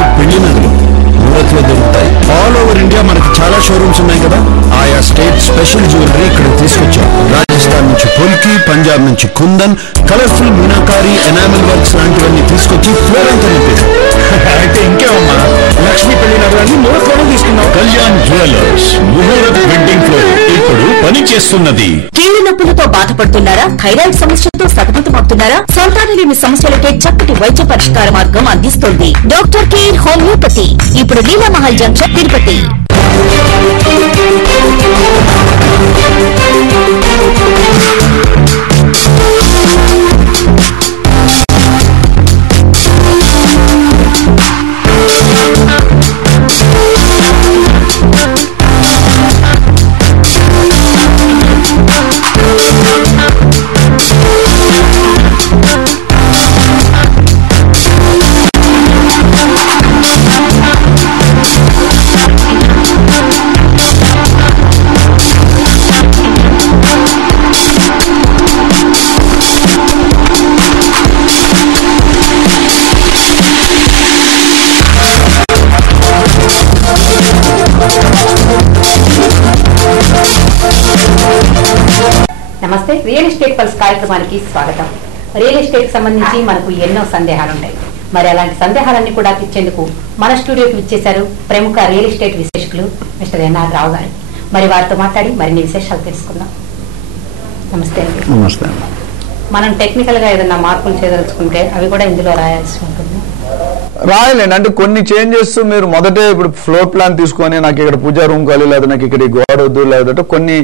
మనకి పెళ్లి నగలు యూరోప్లో దొరుకుతాయి. ఆల్ ఓవర్ ఇండియా మనకి చాలా షోరూమ్స్ ఉన్నాయి కదా. ఆయా స్టేట్ స్పెషల్ జ్యువెలరీ ఇక్కడ తీసుకొచ్చాం. రాజస్థాన్ నుంచి పొల్కి, పంజాబ్ నుంచి Kundan, colourful Meenakari, enamel works లాంటివన్నీ తీసుకొచ్చి ఫ్లోర్ అంతా నింపేశాం. అయితే ఇంకేమమ్మా, లక్ష్మీ పెళ్లి నగరాన్ని మూడకోణం తీసుకున్నాం. Kalyan jewellers muhurat wedding floor ఇప్పుడు పని చేస్తున్నది. కీళ్ల నొప్పులతో బాధపడుతున్నారా? థైరాయిడ్ సమస్యతో సతమతమవుతున్నారా? సంతానలేమి సమస్యలకే చక్కటి వైద్య పరిష్కార మార్గం అందిస్తోంది డాక్టర్ కేర్ హోమియోపతి. ఇప్పుడు లీలామహల్ జంక్షన్, తిరుపతి. నమస్తే, రియల్ ఎస్టేట్ పల్స్ కార్యక్రమానికి స్వాగతం. రియల్ ఎస్టేట్ సంబంధించి మనకు ఎన్నో సందేహాలుంటాయి. మరి అలాంటి సందేహాలన్నీ కూడా తీర్చేందుకు మన స్టూడియోకి విచ్చేశారు ప్రముఖ రియల్ ఎస్టేట్ విశ్లేషకులు మిస్టర్ ఎన్ఆర్ రావు గారు. మరి వారితో మాట్లాడి మరిన్ని విశేషాలు తెలుసుకుందాం. నమస్తే అండి. నమస్తే. మనం టెక్నికల్ గా ఏదైనా మార్పులు చేయదలుచుకుంటే అవి కూడా ఇందులో రాయాల్సి ఉంటుంది. రాయలేండి. అంటే కొన్ని చేంజెస్ మీరు మొదటే ఇప్పుడు ఫ్లోర్ ప్లాన్ తీసుకొని నాకు ఇక్కడ పూజా రూమ్ కావాలి, లేదా నాకు ఇక్కడ గోడ వద్దు, లేదంటే కొన్ని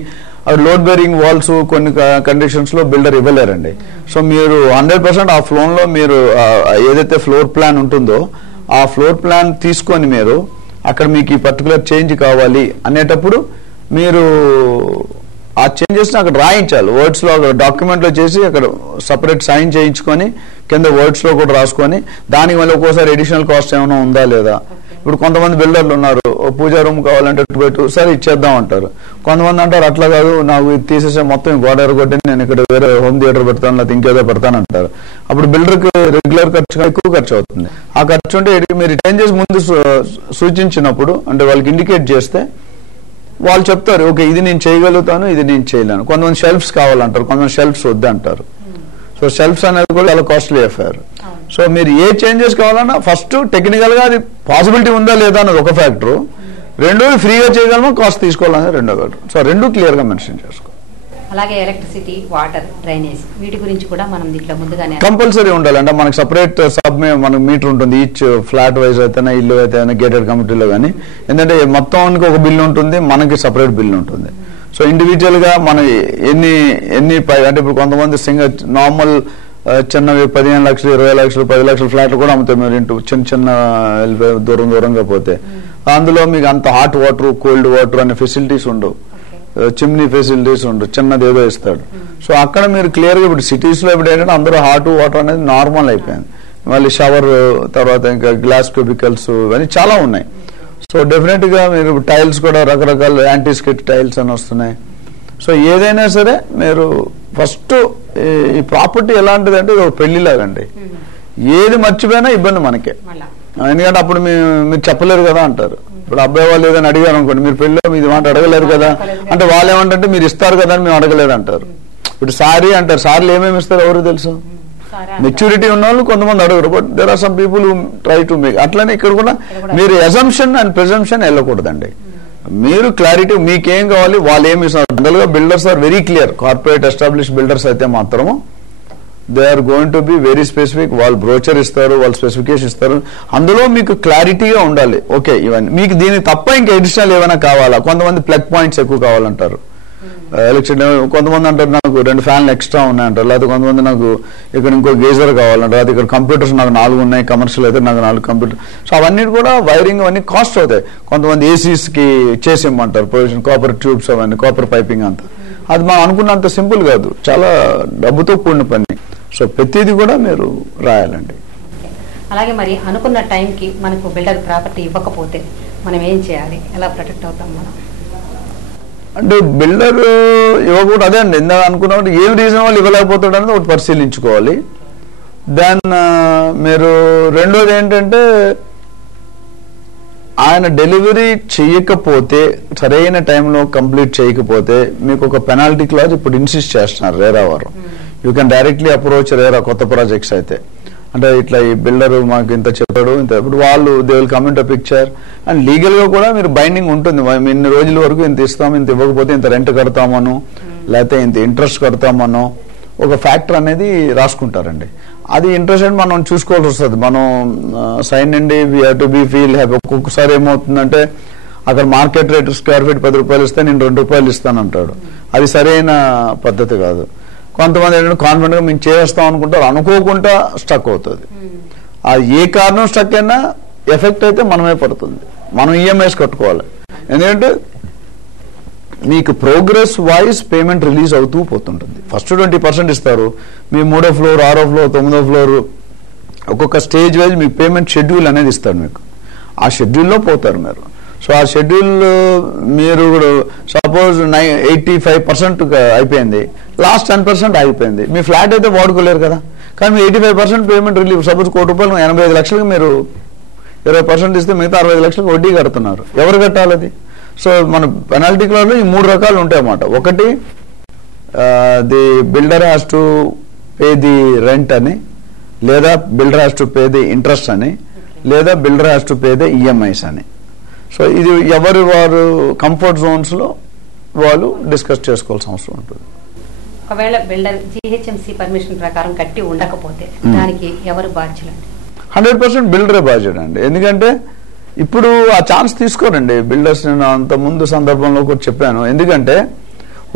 లోడ్ బేరింగ్ వాల్స్ కొన్ని కండిషన్స్ లో బిల్డర్ ఇవ్వలేరండి. సో మీరు 100% ఆ ఫ్లోన్ లో మీరు ఏదైతే ఫ్లోర్ ప్లాన్ ఉంటుందో ఆ ఫ్లోర్ ప్లాన్ తీసుకొని మీరు అక్కడ మీకు ఈ పర్టికులర్ చేంజ్ కావాలి అనేటప్పుడు మీరు ఆ చేంజెస్ ని అక్కడ రాయించాలి. వర్డ్స్ లో డాక్యుమెంట్ లో చేసి అక్కడ సపరేట్ సైన్ చేయించుకొని కింద వర్డ్స్ లో కూడా రాసుకొని దానికి మళ్ళీ ఒక్కోసారి అడిషనల్ కాస్ట్ ఏమైనా ఉందా లేదా. ఇప్పుడు కొంతమంది బిల్డర్లు ఉన్నారు, పూజా రూమ్ కావాలంటే పెట్టు సరే ఇచ్చేద్దాం అంటారు. కొంతమంది అంటారు అట్లా కాదు, నాకు ఇది తీసేసే మొత్తం గోడ ఎరగొట్టి నేను ఇక్కడ వేరే హోమ్ థియేటర్ పెడతాను, లేకపోతే ఇంకేదో పెడతాను అంటారు. అప్పుడు బిల్డర్ కి రెగ్యులర్ ఖర్చు ఎక్కువ ఖర్చు అవుతుంది. ఆ ఖర్చు ఉంటే మీరు చేంజెస్ ముందు సూచించినప్పుడు అంటే వాళ్ళకి ఇండికేట్ చేస్తే వాళ్ళు చెప్తారు ఓకే ఇది నేను చేయగలుగుతాను, ఇది నేను చేయలేను. కొంతమంది షెల్ఫ్స్ కావాలంటారు, కొంతమంది షెల్ఫ్స్ వద్దంటారు. సో షెల్ఫ్స్ అనేది కూడా చాలా కాస్ట్లీ అఫేర్. సో మీరు ఏ చేంజెస్ కావాలన్నా ఫస్ట్ టెక్నికల్ గా అది పాసిబిలిటీ ఉందా లేదా అన్నది ఒక ఫ్యాక్టర్, రెండోది ఫ్రీగా చేయగలమో కాస్ట్ తీసుకోవాలనేది రెండో ఫ్యాక్టర్. సో రెండు క్లియర్ గా మెన్షన్ చేసుకోవాలి. అలాగే ఎలక్ట్రిసిటీ, వాటర్, డ్రైనేజ్ వీటి గురించి కూడా మనం దీంట్లో ముందుగానే కంపల్సరీ ఉండాలి. అంటే మనకి సపరేట్ మనకి మీటర్ ఉంటుంది ఈచ్ ఫ్లాట్ వైజ్ అయితేనే ఇల్లు అయితే గేటెడ్ కమిటీలో కానీ. ఎందుకంటే మొత్తానికి ఒక బిల్లు ఉంటుంది, మనకి సపరేట్ బిల్లు ఉంటుంది. సో ఇండివిజువల్ గా మన ఎన్ని అంటే ఇప్పుడు కొంతమంది సింగల్ నార్మల్ చిన్నవి 15 లక్షలు 20 లక్షలు 10 లక్షల ఫ్లాట్లు కూడా అమ్ముతాయి. మీరు ఇంటూ చిన్న దూరంగా పోతే అందులో మీకు అంత హాట్ వాటర్, కోల్డ్ వాటర్ అనే ఫెసిలిటీస్ ఉండవు, చిమ్నీ ఫెసిలిటీస్ ఉండవు, చిన్నది ఏదో ఇస్తాడు. సో అక్కడ మీరు క్లియర్ గా ఇప్పుడు సిటీస్ లో ఇప్పుడు ఏంటంటే అందరూ హాట్ వాటర్ అనేది నార్మల్ అయిపోయింది. మళ్ళీ షవర్ తర్వాత ఇంకా గ్లాస్ క్యూబికల్స్ ఇవన్నీ చాలా ఉన్నాయి. సో డెఫినెట్ గా మీరు టైల్స్ కూడా రకరకాల యాంటీ స్కిట్ టైల్స్ అని వస్తున్నాయి. సో ఏదైనా సరే మీరు ఫస్ట్ ఈ ప్రాపర్టీ ఎలాంటిది అంటే ఇది ఒక పెళ్లిలాగండి, ఏది మర్చిపోయినా ఇబ్బంది మనకే. ఎందుకంటే అప్పుడు మీరు చెప్పలేరు కదా అంటారు. ఇప్పుడు అబ్బాయి వాళ్ళు ఏదైనా అడిగారు అనుకోండి, మీరు పెళ్లిలో మీది మాట అడగలేరు కదా అంటే వాళ్ళు ఏమంటే మీరు ఇస్తారు కదా అని మేము అడగలేదు అంటారు. ఇప్పుడు సారీ అంటారు, సార్లు ఏమేమి ఇస్తారు ఎవరు తెలుసు. మెచ్యూరిటీ ఉన్న వాళ్ళు కొంతమంది అడగరు, but there are some people who try to make. అట్లనే ఇక్కడ కూడా మీరు అజంప్షన్ అండ్ ప్రిజంప్షన్ వెళ్ళకూడదండి. మీరు క్లారిటీ మీకేం కావాలి, వాళ్ళు ఏమి ఇస్తారు. జనరల్ గా builders are very clear. Corporate establish builders అయితే మాత్రము they are going to be very specific. వాళ్ళు బ్రోచర్ ఇస్తారు, వాళ్ళు స్పెసిఫికేషన్ ఇస్తారు, అందులో మీకు క్లారిటీగా ఉండాలి. ఓకే ఇవన్నీ మీకు దీనికి తప్ప ఇంకా అడిషనల్ ఏమైనా కావాలా. కొంతమంది ప్లగ్ పాయింట్స్ ఎక్కువ కావాలంటారు ఎలక్ట్రిసిటీ, కొంతమంది అంటారు నాకు 2 ఫ్యాన్లు ఎక్స్ట్రా ఉన్నాయంటారు, లేకపోతే కొంతమంది నాకు ఇక్కడ ఇంకో గేజర్ కావాలంటారు, అది ఇక్కడ కంప్యూటర్స్ నాకు 4 ఉన్నాయి, కమర్షియల్ అయితే నాకు 4 కంప్యూటర్. సో అవన్నీ కూడా వైరింగ్ అవన్నీ కాస్ట్ అవుతాయి. కొంతమంది ఏసీస్ కి చేసేయమంటారు, ప్రొవిజన్ కాపర్ ట్యూబ్స్ అవన్నీ కాపర్ పైపింగ్ అంతా. అది మనం అనుకున్నంత సింపుల్ కాదు, చాలా డబ్బుతో కూడిన పని. సో ప్రతిదీ కూడా మీరు రాయాలండి. అలాగే మరి అనుకున్న టైంకి మనకు బిల్డర్ ప్రాపర్టీ ఇవ్వకపోతే మనం ఏం చేయాలి, ఎలా ప్రొటెక్ట్ అవుతాం మనం? అంటే బిల్డర్ ఇవ్వకూడదు అదే అండి, ఇందాక అనుకున్నప్పుడు ఏం రీజన్ వాళ్ళు ఇవ్వలేకపోతాడు అనేది ఒకటి పరిశీలించుకోవాలి. దెన్ మీరు రెండోది ఏంటంటే ఆయన డెలివరీ చేయకపోతే సరైన టైంలో కంప్లీట్ చేయకపోతే మీకు ఒక పెనాల్టీ క్లాజ్ ఇప్పుడు ఇన్సిస్ట్ చేస్తున్నారు రేరా వారు. You can directly approach RERA కొత్త ప్రాజెక్ట్స్ అయితే. అంటే ఇట్లా ఈ బిల్డర్ మాకు ఇంత చెప్పాడు ఇంత, ఇప్పుడు వాళ్ళు they will come in to picture and legal గా కూడా మీరు బైండింగ్ ఉంటుంది. ఇన్ని రోజుల వరకు ఇంత ఇస్తాం, ఇంత ఇవ్వకపోతే ఇంత రెంట్ కడతామనో లేకపోతే ఇంత ఇంట్రెస్ట్ కడతామనో ఒక ఫ్యాక్టర్ అనేది రాసుకుంటారండి. అది ఇంట్రెస్ట్ అని మనం చూసుకోవాల్సి వస్తుంది. మనం సైన్ అండి we have to be feel happy. ఒక్కొక్కసారి ఏమవుతుందంటే అక్కడ మార్కెట్ రేట్ స్క్వేర్ ఫీట్ 10 రూపాయలు ఇస్తే నేను 2 రూపాయలు ఇస్తానంటాడు. అది సరైన పద్ధతి కాదు. కొంతమంది ఏంటంటే కాన్ఫిడెంట్ గా మేము చేస్తాం అనుకుంటారు, అనుకోకుండా స్టక్ అవుతుంది. అది ఏ కారణం స్టక్ అయినా ఎఫెక్ట్ అయితే మనమే పడుతుంది. మనం ఈఎంఐస్ కట్టుకోవాలి. ఎందుకంటే మీకు ప్రోగ్రెస్ వైజ్ పేమెంట్ రిలీజ్ అవుతూ పోతుంటుంది. ఫస్ట్ 20% ఇస్తారు, మీ 3వ ఫ్లోర్ 6వ ఫ్లోర్ 9వ ఫ్లోర్ ఒక్కొక్క స్టేజ్ వైజ్ మీకు పేమెంట్ షెడ్యూల్ అనేది ఇస్తాడు. మీకు ఆ షెడ్యూల్లో పోతారు మీరు. సో ఆ షెడ్యూల్ మీరు సపోజ్ 85% అయిపోయింది, లాస్ట్ 10% అయిపోయింది. మీ ఫ్లాట్ అయితే వాడుకోలేరు కదా, కానీ మీ 85% పేమెంట్ రిలీఫ్. సపోజ్ ₹1,00,000 85 లక్షలకు మీరు 20% ఇస్తే మిగతా 65 లక్షలకు వడ్డీ కడుతున్నారు. ఎవరు కట్టాలి అది? సో మన పెనాల్టీ క్లాజ్లో ఈ 3 రకాలు ఉంటాయి అన్నమాట. ఒకటి the builder has to pay the rent అని, లేదా builder has to pay the interest అని, లేదా builder has to pay the EMIs అని. సో ఇది ఎవరు వారు కంఫర్ట్ జోన్స్ లో వాళ్ళు డిస్కస్ చేసుకోవాల్సిన అవసరం ఉంటుంది. ఒకవేళ బిల్డర్ జిహెచ్ఎంసీ పర్మిషన్ ప్రకారం కట్టి ఉండకపోతే దానికి ఎవరు బాధ్యులండి? 100% బిల్డరే బాధ్యుడు అండి. ఎందుకంటే ఇప్పుడు ఆ ఛాన్స్ తీసుకోరండి బిల్డర్స్. నేను అంత ముందు సందర్భంలో కూడా చెప్పాను. ఎందుకంటే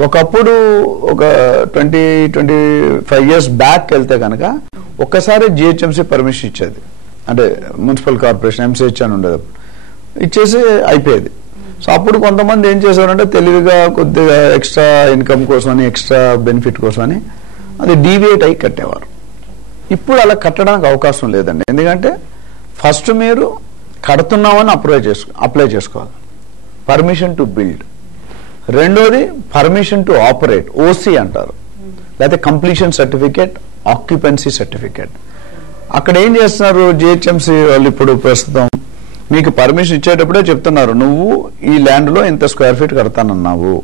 ఒకప్పుడు ఒక 20-25 ఇయర్స్ బ్యాక్ వెళ్తే కనుక ఒక్కసారి జిహెచ్ఎంసీ పర్మిషన్ ఇచ్చేది. అంటే మున్సిపల్ కార్పొరేషన్ ఎంసీహెచ్ అని ఉండేది, ఇచ్చేసి అయిపోయేది. సో అప్పుడు కొంతమంది ఏం చేశారంటే తెలివిగా కొద్దిగా ఎక్స్ట్రా ఇన్కమ్ కోసమని, ఎక్స్ట్రా బెనిఫిట్ కోసమని అది డీవియేట్ అయి కట్టేవారు. ఇప్పుడు అలా కట్టడానికి అవకాశం లేదండి. ఎందుకంటే ఫస్ట్ మీరు కడుతున్నామని అప్లై చేసుకోవాలి, పర్మిషన్ టు బిల్డ్. రెండోది పర్మిషన్ టు ఆపరేట్, ఓసీ అంటారు, లేకపోతే కంప్లీషన్ సర్టిఫికేట్, ఆక్యుపెన్సీ సర్టిఫికేట్. అక్కడ ఏం చేస్తున్నారు జిహెచ్ఎంసీ వాళ్ళు ఇప్పుడు ప్రస్తుతం మీకు పర్మిషన్ ఇచ్చేటప్పుడే చెప్తున్నారు, నువ్వు ఈ ల్యాండ్ లో ఇంత స్క్వేర్ ఫీట్ కడతానన్నావు,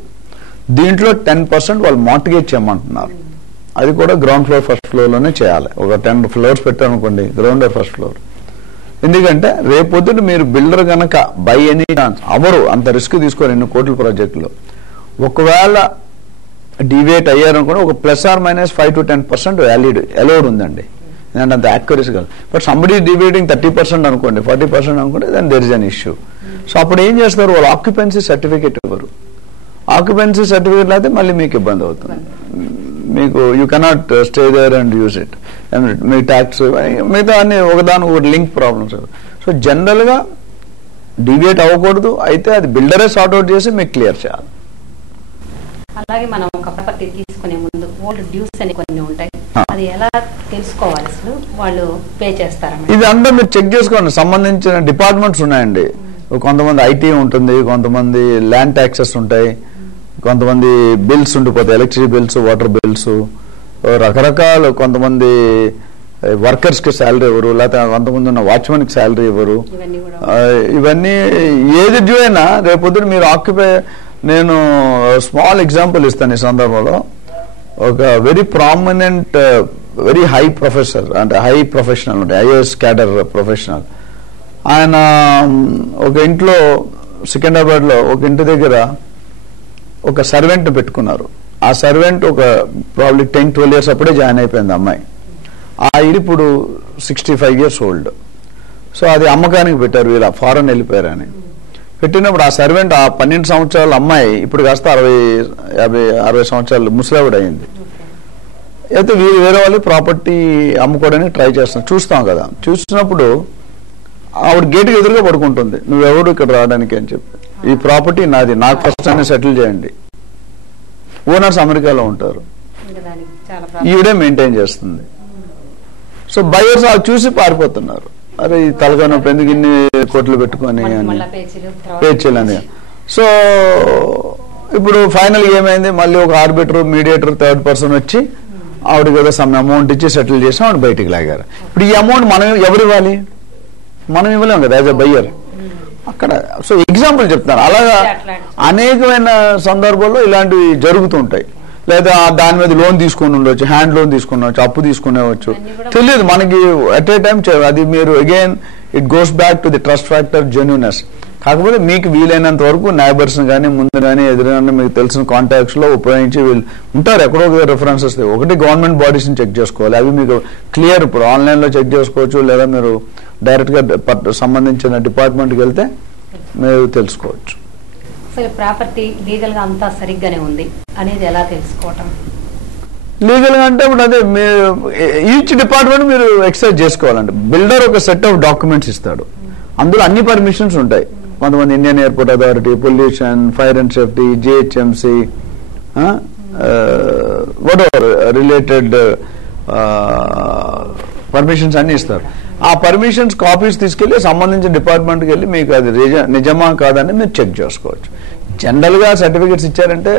దీంట్లో 10% వాళ్ళు మార్టిగేజ్ చేయమంటున్నారు. అది కూడా గ్రౌండ్ ఫ్లోర్ ఫస్ట్ ఫ్లోర్ లోనే చేయాలి. ఒక 10 ఫ్లోర్స్ పెట్టారనుకోండి, గ్రౌండ్ ఫస్ట్ ఫ్లోర్. ఎందుకంటే రేపొద్దున మీరు బిల్డర్ కనుక బై ఎనీ ఛాన్స్ అవరు అంత రిస్క్ తీసుకోరు. 2 కోట్ల ప్రాజెక్టులో ఒకవేళ డివేట్ అయ్యారనుకోండి, ఒక +or- 5 to 10% వ్యాలిడ్ అలౌడ్ ఉందండి. ఎందుకంటే అంత యాక్యురసీ కాదు. బట్ సంబడి డివేటింగ్ 30% అనుకోండి, 40% అనుకోండి, then there is an issue. So అప్పుడు ఏం చేస్తారు, వాళ్ళు ఆక్యుపెన్సీ సర్టిఫికేట్ ఇవ్వరు. ఆక్యుపెన్సీ సర్టిఫికేట్ అయితే మళ్ళీ మీకు ఇబ్బంది అవుతుంది. మీకు you cannot stay there and use it. మీ ట్యాక్స్ మిగతా అన్ని ఒకదాని ఒకటి లింక్ ప్రాబ్లమ్స్. సో జనరల్ గా డివేట్ అవ్వకూడదు. అయితే అది బిల్డరే సార్ట్అవుట్ చేసి మీకు క్లియర్ చేయాలి. అలాగే మనం ఒక ప్రాపర్టీ తీసుకునే ముందు ఓల్డ్ డ్యూస్ అని కొన్ని ఉంటాయి, అది ఎలా తెలుసుకోవాలి? అసలు వాళ్ళు పే చేస్తారా? ఇది అంతా మీరు చెక్ చేసుకోండి. సంబంధించిన డిపార్ట్మెంట్స్ ఉన్నాయండి. కొంతమంది ఐటీ ఉంటుంది, కొంతమంది ల్యాండ్ ట్యాక్సెస్ ఉంటాయి, కొంతమంది బిల్స్ ఉండిపోతాయి, ఎలక్ట్రిసిటీ బిల్స్, వాటర్ బిల్స్, రకరకాలు. కొంతమంది వర్కర్స్ కి శాలరీ ఇవ్వరు, లేకపోతే కొంతమంది ఉన్న వాచ్మెన్ కి శాలరీ ఇవ్వరు. ఇవన్నీ ఏది డ్యూ అయినా రేపొద్దున మీరు ఆక్యుపై. నేను స్మాల్ ఎగ్జాంపుల్ ఇస్తాను ఈ సందర్భంలో. ఒక very prominent, very high professor, అంటే హై ప్రొఫెషనల్ ఉంటాయి, ఐఏఎస్ క్యాడర్ ప్రొఫెషనల్. ఆయన ఒక ఇంట్లో సికింద్రాబాద్ లో ఒక ఇంటి దగ్గర ఒక సర్వెంట్ పెట్టుకున్నారు. ఆ సర్వెంట్ ఒక ప్రాబ్లీ 10-12 ఇయర్స్ అప్పుడే జాయిన్ అయిపోయింది అమ్మాయి. ఆ ఇల్లు ఇప్పుడు 65 ఇయర్స్ ఓల్డ్. సో అది అమ్మకానికి పెట్టారు, వీళ్ళ ఫారెన్ వెళ్ళిపోయారని. పెట్టినప్పుడు ఆ సర్వెంట్, ఆ 12 సంవత్సరాల అమ్మాయి ఇప్పుడు కాస్త 50-60 సంవత్సరాలు ముసలావిడ అయింది. అయితే వీరు వేరే వాళ్ళు ప్రాపర్టీ అమ్ముకోవడానికి ట్రై చేస్తున్నారు. చూస్తాం కదా, చూసినప్పుడు ఆవిడ గేటుకి ఎదురుగా పడుకుంటుంది, నువ్వెవరు ఇక్కడ రావడానికి అని చెప్పి. ఈ ప్రాపర్టీ నాది, నాకు ఫస్ట్ అన్ని సెటిల్ చేయండి. ఓనర్స్ అమెరికాలో ఉంటారు, ఈవిడే మెయింటైన్ చేస్తుంది. సో బయర్స్ అది చూసి పారిపోతున్నారు. అరే ఈ తలగా నొప్పి ఎందుకు ఇన్ని కోట్లు పెట్టుకొని పేర్చేయాలని. సో ఇప్పుడు ఫైనల్ ఏమైంది, మళ్ళీ ఒక ఆర్బిటర్, మీడియేటర్, థర్డ్ పర్సన్ వచ్చి ఆవిడకి ఏదో సమ్ అమౌంట్ ఇచ్చి సెటిల్ చేసి ఆవిడ బయటికి లాగారు. ఇప్పుడు ఈ అమౌంట్ మనం ఎవరు ఇవ్వాలి? మనం ఇవ్వలేము కదా యాజ్ ఎ బయ్యర్. అక్కడ. సో ఎగ్జాంపుల్ చెప్తాను, అలాగా అనేకమైన సందర్భాల్లో ఇలాంటివి జరుగుతుంటాయి. లేదా దాని మీద లోన్ తీసుకుని ఉండొచ్చు, హ్యాండ్ లోన్ తీసుకుని ఉండొచ్చు, అప్పు తీసుకునేవచ్చు, తెలియదు మనకి అట్ ఏ టైం. అది మీరు again it goes back to the trust factor, genuineness. కాకపోతే మీకు వీలైనంత వరకు నైబర్స్ కానీ ముందు కానీ ఎదురుగానే మీకు తెలిసిన కాంటాక్ట్స్ లో ఉపయోగించి వీళ్ళు ఉంటారు. ఎక్కడో రెఫరెన్సెస్ ఒకటి గవర్నమెంట్ బాడీస్ ని చెక్ చేసుకోవాలి, అవి మీకు క్లియర్. ఇప్పుడు ఆన్లైన్ లో చెక్ చేసుకోవచ్చు, లేదా మీరు డైరెక్ట్ గా సంబంధించిన డిపార్ట్మెంట్కి వెళ్తే మీరు తెలుసుకోవచ్చు. సరే, ప్రాపర్టీ లీగల్ గా అంతా సరిగ్గానే ఉంది అనేది ఎలా తెలుసుకోవటం? లీగల్ గా అంటే ఇప్పుడు అదే ఈచ్ డిపార్ట్మెంట్ మీరు ఎక్సర్సైజ్ చేసుకోవాలంటే బిల్డర్ ఒక సెట్ ఆఫ్ డాక్యుమెంట్స్ ఇస్తాడు, అందులో అన్ని పర్మిషన్స్ ఉంటాయి. కొంతమంది Indian airport authority, pollution, fire and safety, GHMC, what ever related permissions అన్ని ఇస్తారు. ఆ పర్మిషన్స్ కాపీస్ తీసుకెళ్లి సంబంధించిన డిపార్ట్మెంట్కి వెళ్ళి మీకు అది నిజమా కాదని మీరు చెక్ చేసుకోవచ్చు. జనరల్ గా సర్టిఫికెట్స్ ఇచ్చారంటే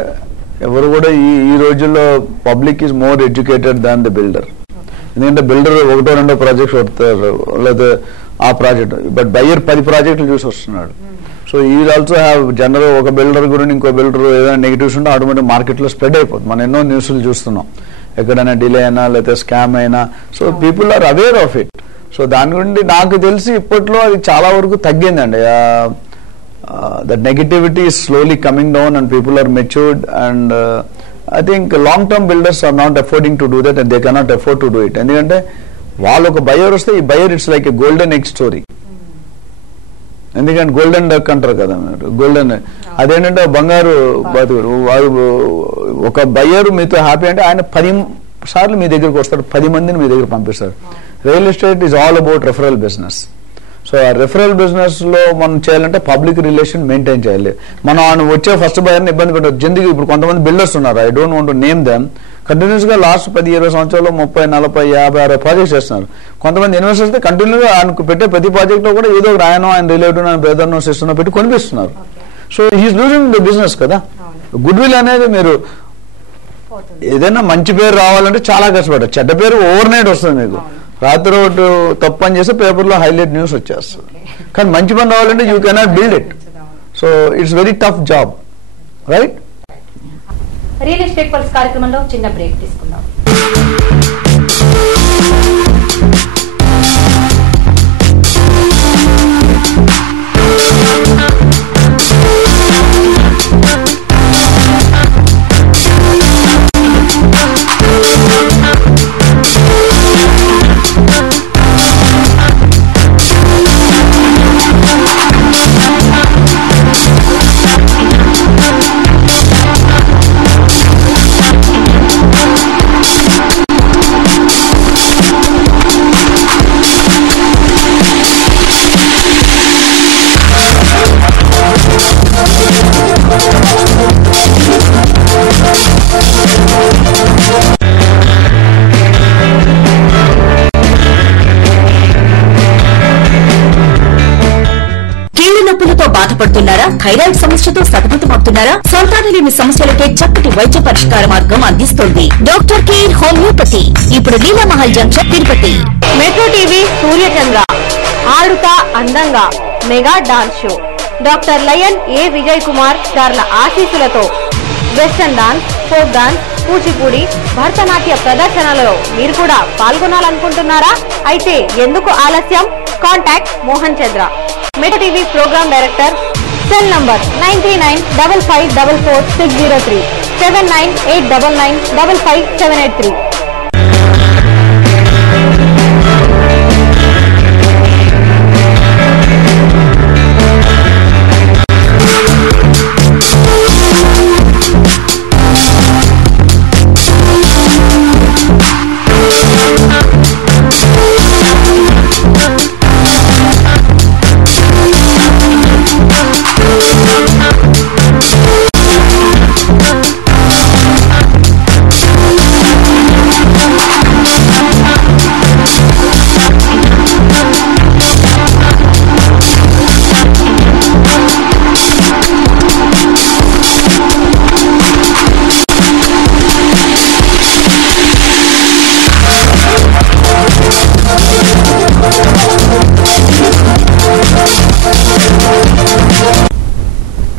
ఎవరు కూడా ఈ రోజుల్లో public is more educated than the builder. ఎందుకంటే బిల్డర్ ఒకటో రెండో ప్రాజెక్ట్స్ వస్తారు, లేదా ఆ ప్రాజెక్ట్, బట్ బయ్యర్ 10 ప్రాజెక్టులు చూసి వస్తున్నాడు. సో ఈ ఆల్సో హ్యావ్ జనరల్ ఒక బిల్డర్ గురించి ఇంకో బిల్డర్ ఏదైనా నెగిటివ్స్ ఉంటే ఆటోమేటిక్ మార్కెట్లో స్ప్రెడ్ అయిపోతుంది. మనం ఎన్నో న్యూస్లు చూస్తున్నాం, ఎక్కడైనా డిలే అయినా లేదా స్కామ్ అయినా. So people are aware of it. So దాని గురించి నాకు తెలిసి ఇప్పట్లో అది చాలా వరకు తగ్గిందండి. The negativity is slowly coming down and people are matured and I think long-term builders are not affording to do that and they cannot afford to do it. ఎందుకంటే వాళ్ళు ఒక బయర్ వస్తే ఈ buyer it's like a golden egg story. ఎందుకంటే golden duck అంటారు కదా, golden అదేంటంటే బంగారు బతుకుడు. వాడు ఒక బయర్ మీతో హ్యాపీ అంటే ఆయన 10 సార్లు మీ దగ్గరకు వస్తాడు, 10 మందిని మీ దగ్గర పంపిస్తాడు. Real estate is all about referral business. So ఆ రెఫరల్ బిజినెస్ లో మనం చేయాలంటే పబ్లిక్ రిలేషన్ మెయింటైన్ చేయాలి. మనం ఆయన వచ్చే ఫస్ట్ బయర్ని ఇబ్బంది పెట్టదు. జందుకు ఇప్పుడు కొంతమంది బిల్డర్స్ ఉన్నారు, I don't want to name them, continuous గా లాస్ట్ 10-20 సంవత్సరాల్లో 30, 40, 50, 60 ప్రాజెక్ట్స్ చేస్తున్నారు. కొంతమంది ఇన్వెస్టర్స్ కంటిన్యూగా ఆయనకు పెట్టే ప్రతి ప్రాజెక్ట్ లో కూడా ఏదో ఒక రాయనో, ఆయన రిలేటివ్, ఆయన బ్రదర్నో, సిస్టర్నో పెట్టి కొనిపిస్తున్నారు. So he's losing the business కదా. గుడ్ విల్ అనేది మీరు ఏదైనా మంచి పేరు రావాలంటే చాలా కష్టపడ్డారు. చెడ్డ పేరు ఓవర్ నైట్ వస్తుంది మీకు. రాత్రి ఒకటి తప్పు పని చేస్తే పేపర్లో హైలైట్ న్యూస్ వచ్చేస్తుంది. కానీ మంచి పని రావాలంటే you cannot build it. So it's very tough job, right? Real estate pulse కార్యక్రమంలో చిన్న బ్రేక్ తీసుకుందాం. బాధపడుతున్నారా? థైరాయిడ్ సమస్యతో సతమతమవుతున్నారా? సంతానలేమి సమస్యలకే చక్కటి వైద్య పరిష్కార మార్గం అందిస్తోంది డాక్టర్ కేర్ హోమియోపతి. ఇప్పుడు Leelamahal junction, Tirupati. Metro TV Suryachandra ఆడుతా అందంగా mega dance show. Doctor lion A Vijay Kumar గార్ల ఆశీస్సులతో western dance, folk dance, Kuchipudi, Bharatanatya ప్రదర్శనలలో మీరు కూడా పాల్గొనాలనుకుంటున్నారా? అయితే ఎందుకు ఆలస్యం? Contact Mohan Chandra, metro TV programme director. Cell number 9395544603, 7989955783.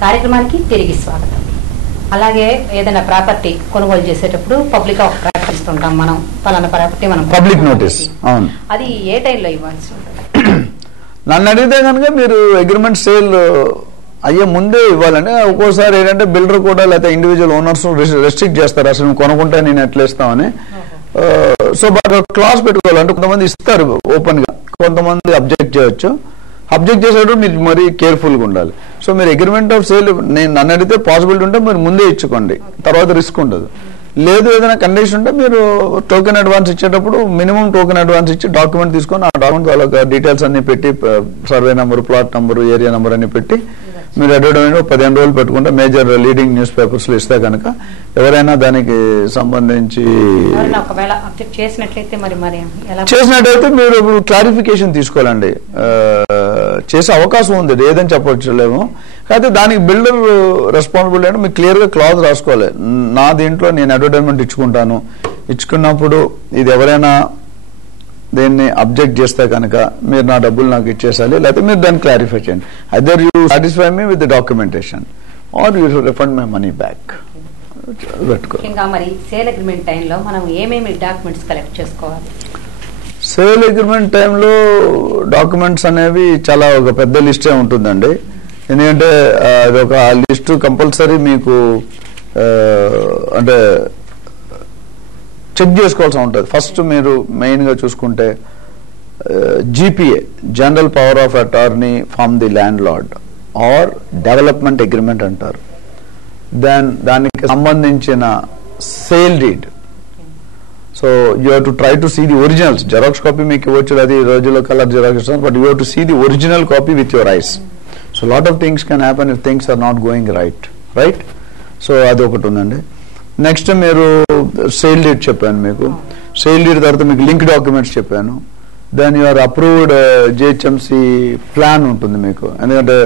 కార్యక్రమానికి తిరిగి స్వాగతం. అలాగే ఏదైనా ప్రాపర్టీ కొనుగోలు చేసేటప్పుడు పబ్లిక్ గా ప్రకటిస్తుంటాం మనం, పలానా ప్రాపర్టీ మనం పబ్లిక్ నోటీస్. అవును, అది ఏ టైంలో ఇవ్వాల్సి ఉంటుంది? నన్ను అడిగితే కనుక మీరు అగ్రిమెంట్ సేల్ అయ్యే ముందే ఇవ్వాలండి. ఒక్కోసారి ఏంటంటే బిల్డర్ కూడా లేకపోతే ఇండివిజువల్ ఓనర్స్ రెస్ట్రిక్ట్ చేస్తారు, అసలు నువ్వు కొనుక్కుంటే నేను ఎట్లా ఇస్తామని. సో బాగా క్లాస్ పెట్టుకోవాలి. అంటే కొంతమంది ఇస్తారు ఓపెన్ గా, కొంతమంది అబ్జెక్ట్ చేయొచ్చు. అబ్జెక్ట్ చేసేటప్పుడు మీరు మరీ కేర్ఫుల్ గా ఉండాలి. సో మీరు అగ్రిమెంట్ ఆఫ్ సేల్ నన్ను అడిగితే పాసిబిలిటీ ఉంటే మీరు ముందే ఇచ్చుకోండి, తర్వాత రిస్క్ ఉండదు. లేదు ఏదైనా కండిషన్ ఉంటే మీరు టోకెన్ అడ్వాన్స్ ఇచ్చేటప్పుడు మినిమం టోకెన్ అడ్వాన్స్ ఇచ్చి డాక్యుమెంట్ తీసుకొని ఆ డాక్యుమెంట్ వాళ్ళ డీటెయిల్స్ అన్ని పెట్టి survey number, plot number, area number అన్ని పెట్టి మీరు అడ్వర్టైజ్మెంట్ 15 రోజులు పెట్టుకుంటే మేజర్ లీడింగ్ న్యూస్ పేపర్స్ లో ఇస్తే కనుక ఎవరైనా దానికి సంబంధించి చేసినట్టయితే మీరు క్లారిఫికేషన్ తీసుకోవాలండి. చేసే అవకాశం ఉంది, ఏదని చెప్పలేము. అయితే దానికి బిల్డర్ రెస్పాన్సిబిలిటీ అంటే మీకు క్లియర్ గా క్లాజ్ రాసుకోవాలి. నా దీంట్లో నేను అడ్వర్టైజ్మెంట్ ఇచ్చుకుంటాను, ఇచ్చుకున్నప్పుడు ఇది ఎవరైనా దీన్ని అబ్జెక్ట్ చేస్తే కనుక మీరు నా డబ్బులు నాకు ఇచ్చేసాలి, లేకపోతే మీరు దాన్ని క్లారిఫై చేయండి. Either you satisfy me with the documentation or you refund my money back. ముఖ్యంగా మరి సేల్ అగ్రిమెంట్ టైంలో మనం ఏమేమి డాక్యుమెంట్స్ కలెక్ట్ చేసుకోవాలి? సేల్ అగ్రిమెంట్ టైంలో డాక్యుమెంట్స్ అనేవి చాలా ఒక పెద్ద లిస్టే ఉంటుందండి. ఎందుకంటే అది ఒక లిస్టు కంపల్సరీ మీకు అంటే చెక్ చేసుకోవాల్సి ఉంటుంది. ఫస్ట్ మీరు మెయిన్ గా చూసుకుంటే GPA, general power of attorney from the landlord or development agreement అంటారు. దానికి సంబంధించిన sale deed. So you have to try to see the originals. Xerox copy మీకు ఇవ్వచ్చు, అది రోజుల్లో కలర్ జెరాక్స్ ఇస్తాను, but you have to see the original copy with your eyes. So lot of things can happen if things are not going right. So అది ఒకటి ఉందండి. Next మీరు sale deed చెప్పాను మీకు. సేల్ డీడ్ తర్వాత మీకు link documents చెప్పాను. Then your approved GHMC plan ఉంటుంది మీకు. ఎందుకంటే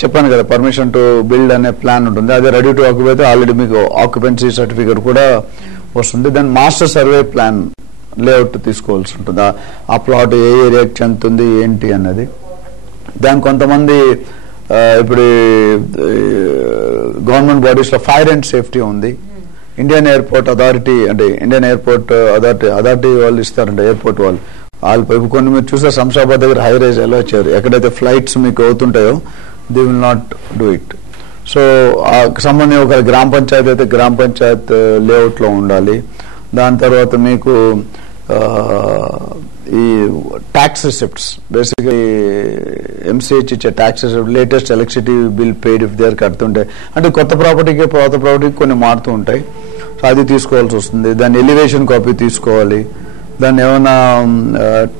చెప్పాను కదా, పర్మిషన్ టు బిల్డ్ అనే ప్లాన్ ఉంటుంది, అదే రెడీ టు ఆక్యుపై అయితే ఆల్రెడీ మీకు ఆక్యుపెన్సీ సర్టిఫికేట్ కూడా వస్తుంది. Then master survey plan layout తీసుకోవాల్సి ఉంటుంది, ఆ ప్లాట్ ఏ ఏరియాకి చెందుతుంది ఏంటి అన్నది. దాని కొంతమంది ఇప్పుడు గవర్నమెంట్ బాడీస్ లో ఫైర్ అండ్ సేఫ్టీ ఉంది, ఇండియన్ ఎయిర్పోర్ట్ అథారిటీ అంటే ఇండియన్ ఎయిర్పోర్ట్ అథారిటీ వాళ్ళు ఇస్తారంటే ఎయిర్పోర్ట్ వాళ్ళు కొన్ని మీరు చూసే శంషాబాద్ దగ్గర హై రైజ్ ఎలా వచ్చారు, ఎక్కడైతే ఫ్లైట్స్ మీకు అవుతుంటాయో they will not do it. So సంబంధించి ఒక గ్రామ పంచాయతీ అయితే గ్రామ పంచాయత్ లేఅవుట్ లో ఉండాలి. దాని తర్వాత మీకు ఈ ట్యాక్స్ రిసిప్ట్స్, బేసిక్లీ ఎంసీహెచ్ ఇచ్చే tax receipt, latest electricity bill paid if there కడుతుంటే, అంటే కొత్త ప్రాపర్టీకి పాత ప్రాపర్టీకి కొన్ని మారుతూ ఉంటాయి, సో అది తీసుకోవాల్సి వస్తుంది. దాని ఎలివేషన్ కాపీ తీసుకోవాలి. దాన్ని ఏమైనా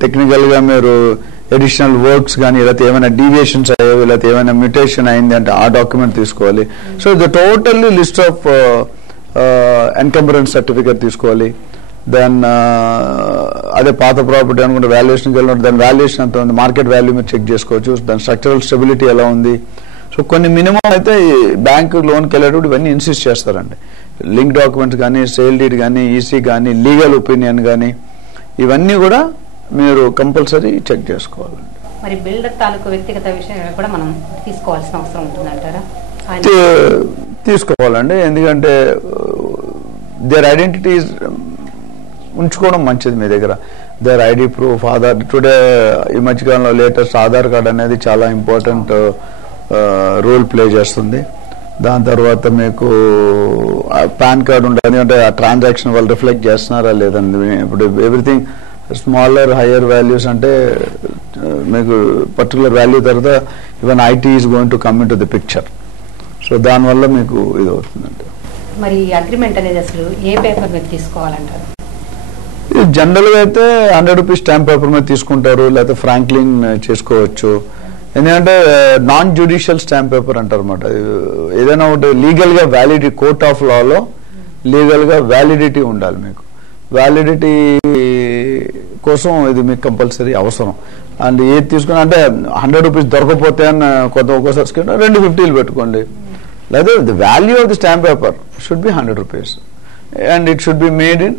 టెక్నికల్ గా మీరు అడిషనల్ వర్క్స్ కానీ లేకపోతే ఏమైనా డీవియేషన్స్ అయ్యేవి లేకపోతే ఏమైనా మ్యూటేషన్ అయింది అంటే ఆ డాక్యుమెంట్ తీసుకోవాలి. So the totally list of encumbrance certificate తీసుకోవాలి. దెన్ అదే పాత ప్రాపర్టీ అనుకుంటే వాల్యుయేషన్కి వెళ్ళినట్టు దాని వాల్యుయేషన్ ఎంత ఉంది, మార్కెట్ వాల్యూ మీరు చెక్ చేసుకోవచ్చు. దాని స్ట్రక్చరల్ స్టెబిలిటీ ఎలా ఉంది. సో కొన్ని మినిమం అయితే బ్యాంక్ లోన్కి వెళ్ళేటప్పుడు ఇవన్నీ ఇన్సిస్ట్ చేస్తారండి. లింక్ డాక్యుమెంట్స్ కానీ, సేల్ డీడ్ కానీ, ఈసీ కానీ, లీగల్ ఒపీనియన్ కానీ, ఇవన్నీ కూడా మీరు కంపల్సరీ చెక్ చేసుకోవాలండి. మరి బిల్డర్ తాలూకు వ్యక్తిగత విషయాలు కూడా మనం తీసుకోవాల్సిన అవసరం ఉంటుందంటారా? తీసుకోవాలండి, ఎందుకంటే దేర్ ఐడెంటిటీస్ ఉంచుకోవడం మంచిది మీ దగ్గర. Their ID proof, Aadhaar. Today ఈ మధ్యకాలంలో లేటెస్ట్ ఆధార్ కార్డ్ అనేది చాలా ఇంపార్టెంట్ రోల్ ప్లే చేస్తుంది. దాని తర్వాత మీకు పాన్ కార్డ్ ఉంటుంది, ఎందుకంటే ఆ ట్రాన్సాక్షన్ వాళ్ళు రిఫ్లెక్ట్ చేస్తున్నారా లేదండి. ఇప్పుడు ఎవ్రీథింగ్ స్మాలర్ హయ్యర్ వాల్యూస్ అంటే మీకు పర్టికులర్ వాల్యూ తర్వాత even IT is going to come in to the picture. So దానివల్ల మీకు ఇది అవుతుందండి. మరి అగ్రిమెంట్ అనేది అసలు ఏ పేపర్ మీద తీసుకోవాలంటారు? జనరల్ గా అయితే 100 రూపీస్ స్టాంప్ పేపర్ మీద తీసుకుంటారు, లేకపోతే ఫ్రాంక్లిన్ చేసుకోవచ్చు. ఎందుకంటే నాన్ జ్యుడిషియల్ స్టాంప్ పేపర్ అంటారు అనమాట. ఏదైనా ఒకటి లీగల్ గా validity, court of Lalo legal గా వ్యాలిడిటీ ఉండాలి. మీకు వ్యాలిడిటీ కోసం ఇది మీకు కంపల్సరీ అవసరం. అండ్ ఏది తీసుకున్నా అంటే 100 రూపీస్ దొరకపోతే అని ఒక్కోసారి 250 పెట్టుకోండి. లేదా the value of the stamp paper should be 100 rupees and it should be made in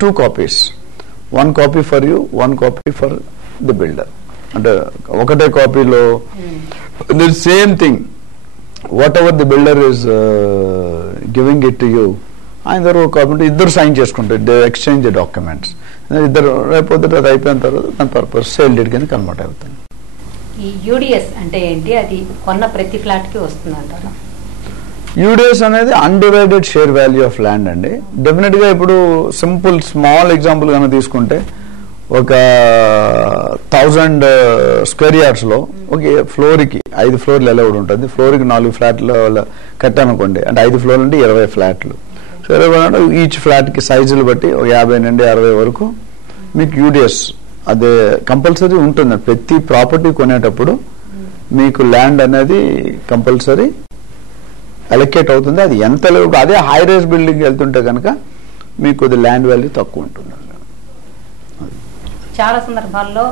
2 copies, 1 copy for you, 1 copy for the builder. అంటే ఒకటే కాపీలో same thing whatever the builder is giving it to you, ఆయన దగ్గర కాబట్టి ఇద్దరు sign చేసుకుంటారు, exchange the documents. ఇద్దరు రేపొద్దు అది అయిపోయిన తర్వాత దాని పర్పస్ సేల్ డీడ్ కింద కన్వర్ట్ అవుతుంది. ఈ యూడిఎస్ అంటే ఏంటి? అది కొన్న ప్రతి ఫ్లాట్ కి వస్తుంది అంటారా? యూడిఎస్ అనేది undivided share value of land అండి. డెఫినెట్ గా ఇప్పుడు సింపుల్ స్మాల్ ఎగ్జాంపుల్ కనుక తీసుకుంటే ఒక 1000 స్క్వేర్ యార్డ్స్ లో ఒక ఫ్లోర్ కి 5 ఫ్లోర్లు అలౌడ్ ఉంటుంది. ఫ్లోర్ కి 4 ఫ్లాట్లు కట్టామనుకోండి, అంటే 5 ఫ్లోర్లు అంటే 20 ఫ్లాట్లు. సో 20 ఈచ్ ఫ్లాట్ కి సైజులు బట్టి 50 నుండి 60 వరకు మీకు యూడిఎస్ అదే కంపల్సరీ ఉంటుంది. ప్రతి ప్రాపర్టీ కొనేటప్పుడు మీకు ల్యాండ్ అనేది కంపల్సరీ అలొకేట్ అవుతుంది. అది ఎంత లేవు, అదే హై రైజ్ బిల్డింగ్ వెళ్తుంటే కనుక మీకు అది ల్యాండ్ వాల్యూ తక్కువ ఉంటుంది. చాలా సందర్భాల్లో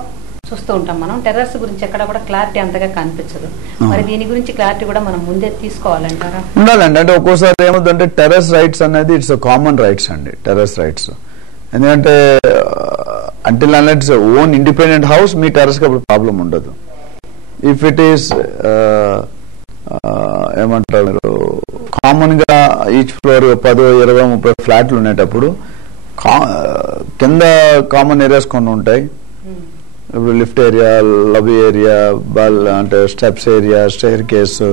చూస్తూ ఉంటాం మనం, టెర్రస్ గురించి ఎక్కడ కూడా క్లారిటీ అంతగా కనిపించదు. మరి దీని గురించి క్లారిటీ కూడా మనం ముందే తీసుకోవాలంటారా? ఉండాలండి. అంటే ఒక్కోసారి ఏమవుతుందంటే టెర్రస్ రైట్స్ అనేది ఇట్స్ కామన్ రైట్స్ అండి. టెర్రస్ రైట్స్ ఎందుకంటే until unless it's own independent house మీ టెర్రస్ కి అప్పుడు ప్రాబ్లం ఉండదు. ఇఫ్ ఇట్ ఈస్ ఏమంటారు కామన్ గా ఈచ్ ఫ్లోర్ 10, 20, 30 ఫ్లాట్లు ఉండేటప్పుడు కింద కామన్ ఏరియాస్ కొన్ని ఉంటాయి. ఇప్పుడు లిఫ్ట్ ఏరియా, లబీ ఏరియా, అంటే స్టెప్స్ ఏరియా, స్టైర్ కేసు,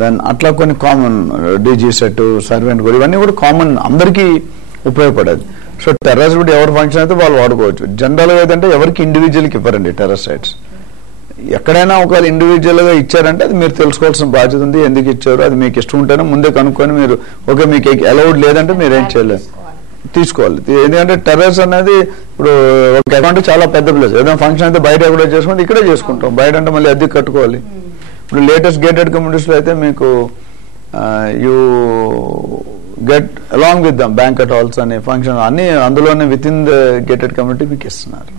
దెన్ అట్లా కొన్ని కామన్ డీజీ సెట్, సర్వెంట్ కూడా, ఇవన్నీ కూడా కామన్ అందరికీ ఉపయోగపడేది. సో టెర్రస్ కూడా ఎవరి ఫంక్షన్ అయితే వాళ్ళు వాడుకోవచ్చు. జనరల్ గా ఏదంటే ఎవరికి ఇండివిజువల్ కి ఇవ్వరండి టెర్రస్ సైట్స్. ఎక్కడైనా ఒకవేళ ఇండివిజువల్ గా ఇచ్చారంటే అది మీరు తెలుసుకోవాల్సిన బాధ్యత ఉంది. ఎందుకు ఇచ్చారు అది మీకు ఇష్టం ఉంటేనే ముందే కనుక్కొని మీరు ఓకే మీకు అలౌడ్ లేదంటే మీరు ఏం చేయలేదు, తీసుకోవాలి. ఎందుకంటే టెర్రస్ అనేది ఇప్పుడు ఒక అకౌంట్ చాలా పెద్ద ప్లేస్. ఏదైనా ఫంక్షన్ అయితే బయట ఎక్కడో చేసుకుంటే ఇక్కడే చేసుకుంటాం, బయట అంటే మళ్ళీ అద్దె కట్టుకోవాలి. ఇప్పుడు లేటెస్ట్ గేటెడ్ కమ్యూనిటీస్ లో అయితే మీకు you get along with them banquet halls అనే ఫంక్షన్ అన్ని అందులోనే with in the gated community మీకు ఇస్తున్నారు.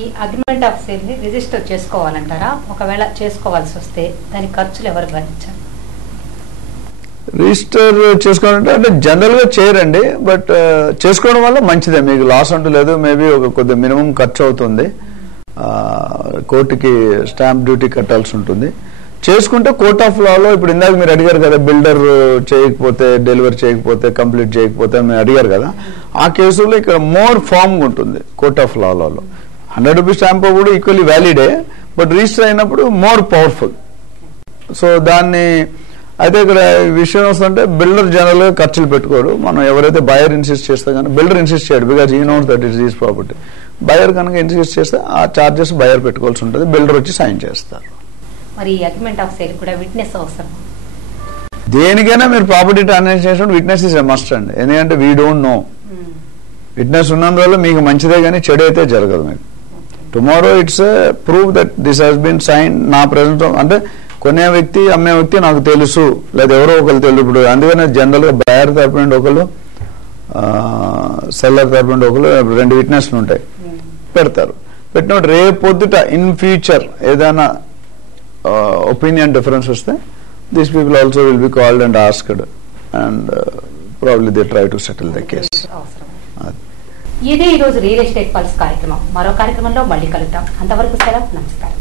ఈ అగ్రిమెంట్ ఆఫ్ సేల్ ని రిజిస్టర్ చేసుకోవాలంటారా? ఒకవేళ చేసుకోవాల్సి వస్తే దాని ఖర్చులు ఎవరు భరించారు? రిజిస్టర్ చేసుకోవాలంటే అంటే జనరల్ గా చేయరండి, బట్ చేసుకోవడం వల్ల మంచిదే, మీకు లాస్ అంటూ లేదు. మేబీ ఒక కొద్ది మినిమం ఖర్చు అవుతుంది, కోర్టుకి స్టాంప్ డ్యూటీ కట్టాల్సి ఉంటుంది. చేసుకుంటే కోర్ట్ ఆఫ్ లాలో ఇప్పుడు ఇందాక మీరు అడిగారు కదా, బిల్డర్ చేయకపోతే, డెలివరీ చేయకపోతే, కంప్లీట్ చేయకపోతే అని మీరు అడిగారు కదా, ఆ కేసులో ఇక్కడ మోర్ ఫామ్ ఉంటుంది court of Lalo. 100 rupees stamp కూడా ఈక్వల్లీ వ్యాలిడే, బట్ రిజిస్టర్ అయినప్పుడు మోర్ పవర్ఫుల్. సో దాన్ని అయితే ఇక్కడ విషయం వస్తుంటే బిల్డర్ జనరల్ గా ఖర్చులు పెట్టుకోడు. మనం ఎవరైతే బయర్ ఇన్సిస్ట్ చేస్తే కానీ బిల్డర్ ఇన్సిస్ట్ చేయడు, బికాజ్ ఈ knows that is is property. Buyer కనుక ఇన్సిస్ట్ చేస్తే ఆ చార్జెస్ బయర్ పెట్టుకోవాల్సి ఉంటుంది, బిల్డర్ వచ్చి సైన్ చేస్తారు. మరి అగ్రిమెంట్ ఆఫ్ సేల్ కూడా విట్నెస్ అవసరం? దేనికైనా మీరు ప్రాపర్టీ ట్రాన్సాక్షన్ చేసినప్పుడు విట్నెస్ ఇస్ ఎ మస్ట్ అండి. ఎందుకంటే వీ డోంట్ నో, విట్నెస్ ఉన్నందువల్ల మీకు మంచిదే కానీ చెడు అయితే జరగదు. మీకు tomorrow it's prove that this has been sign నా ప్రెసెంట్, అంటే కొనే వ్యక్తి అమ్మే వ్యక్తి నాకు తెలుసు లేదా ఎవరో ఒకరు తెలుసు. ఇప్పుడు అందుకనే జనరల్ గా బయర్ తరపు నుండి ఒకరు, సెల్లర్ తరపు నుండి ఒకరు, 2 విట్నెస్లు ఉంటాయి, పెడతారు. పెట్టినప్పుడు రేపు పొద్దుట ఇన్ ఫ్యూచర్ ఏదైనా ఒపీనియన్ డిఫరెన్స్ వస్తే these people also will be called and asked and probably they try to settle the case. ఇదే ఈ రోజు రియల్ ఎస్టేట్ పల్స్ కార్యక్రమం. మరో కార్యక్రమంలో మళ్ళీ కలుద్దాం. అంతవరకు సెలవు, నమస్కారం.